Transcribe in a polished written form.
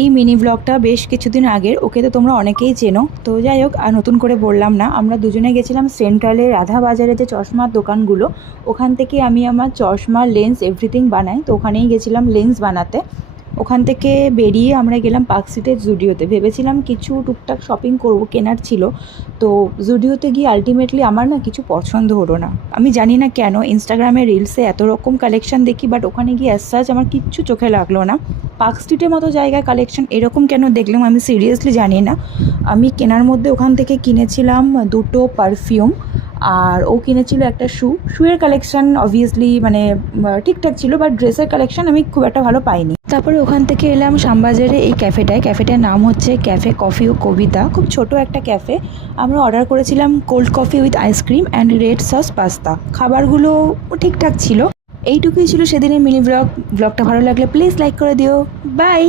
এই মিনি ব্লগটা বেশ কিছুদিন আগের, ওকে তো তোমরা অনেকেই চেনো। তো যাই হোক, আর নতুন করে বললাম না। আমরা দুজনে গেছিলাম সেন্ট্রালে রাধা বাজারে যে চশমার দোকানগুলো, ওখান থেকে আমি আমার চশমা, লেন্স, এভরিথিং বানাই। তো ওখানেই গেছিলাম লেন্স বানাতে। ওখান থেকে বেরিয়ে আমরা গেলাম পার্ক স্ট্রিটের জুডিওতে। ভেবেছিলাম কিছু টুকটাক শপিং করব, কেনার ছিল। তো জুডিওতে গিয়ে আলটিমেটলি আমার না কিছু পছন্দ হলো না। আমি জানি না কেন, ইনস্টাগ্রামে রিলসে এত রকম কালেকশন দেখি, বাট ওখানে গিয়ে অ্যাজ সাচ আমার কিচ্ছু চোখে লাগলো না। পার্ক স্ট্রিটের মতো জায়গায় কালেকশন এরকম কেন দেখলাম আমি সিরিয়াসলি জানি না। আমি কেনার মধ্যে ওখান থেকে কিনেছিলাম দুটো পারফিউম, আর ও কিনেছিল একটা শুয়ের কালেকশন অবভিয়াসলি মানে ঠিকঠাক ছিল, বাট ড্রেসের কালেকশন আমি খুব একটা ভালো পাইনি। তারপরে ওখান থেকে এলাম শ্যামবাজারে এই ক্যাফেটার নাম হচ্ছে ক্যাফে কফি ও কবিতা। খুব ছোট একটা ক্যাফে। আমরা অর্ডার করেছিলাম cold coffee with ice cream and red sauce pasta. খাবারগুলো ঠিকঠাক ছিল। এইটুকুই ছিল সেদিনের মিনি ব্লগটা ভালো লাগলে প্লিজ লাইক করে দিও। বাই।